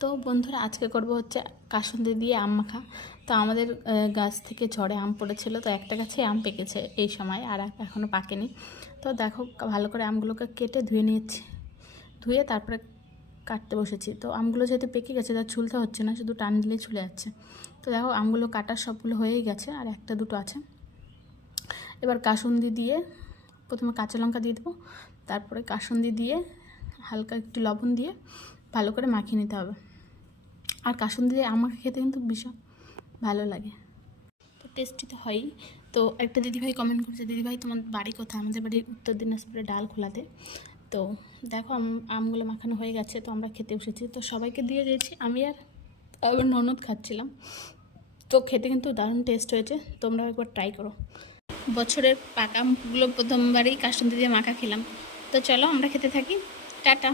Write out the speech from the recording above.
তো বন্ধুরা আজকে করব হচ্ছে কাসুন্দি দিয়ে আম মাখা। তো আমাদের গাছ থেকে ঝড়ে আম পড়েছিল, তো একটা গাছে আম পেকেছে এই সময়, আর এখনও পাকেনি। তো দেখো ভালো করে আমগুলোকে কেটে ধুয়ে নিয়েছি, ধুয়ে তারপরে কাটতে বসেছি। তো আমগুলো যেহেতু পেকে গেছে তার ছুলতে হচ্ছে না, শুধু টান দিলেই ছুলে যাচ্ছে। তো দেখো আমগুলো কাটার সবগুলো হয়েই গেছে, আর একটা দুটো আছে। এবার কাসুন্দি দিয়ে প্রথমে কাঁচা লঙ্কা দিয়ে দেবো, তারপরে কাসুন্দি দিয়ে হালকা একটু লবণ দিয়ে ভালো করে মাখিয়ে নিতে হবে। আর কাসুন্দি দিয়ে আমাকে খেতে কিন্তু ভীষণ ভালো লাগে, তো টেস্টি তো হয়ই। তো একটা দিদিভাই কমেন্ট করেছে, দিদিভাই তোমার বাড়ি কোথায়? আমাদের বাড়ি উত্তর দিনাজপুরে ডালখোলাতে। তো দেখো আমগুলো মাখানো হয়ে গেছে, তো আমরা খেতে বসেছি। তো সবাইকে দিয়ে দিয়েছি, আমি আর আবার ননদ খাচ্ছিলাম। তো খেতে কিন্তু দারুণ টেস্ট হয়েছে, তোমরাও একবার ট্রাই করো। বছরের পাকা আমগুলো প্রথমবারই কাসুন্দি দিয়ে মাখা খেলাম। তো চলো আমরা খেতে থাকি, টাটা।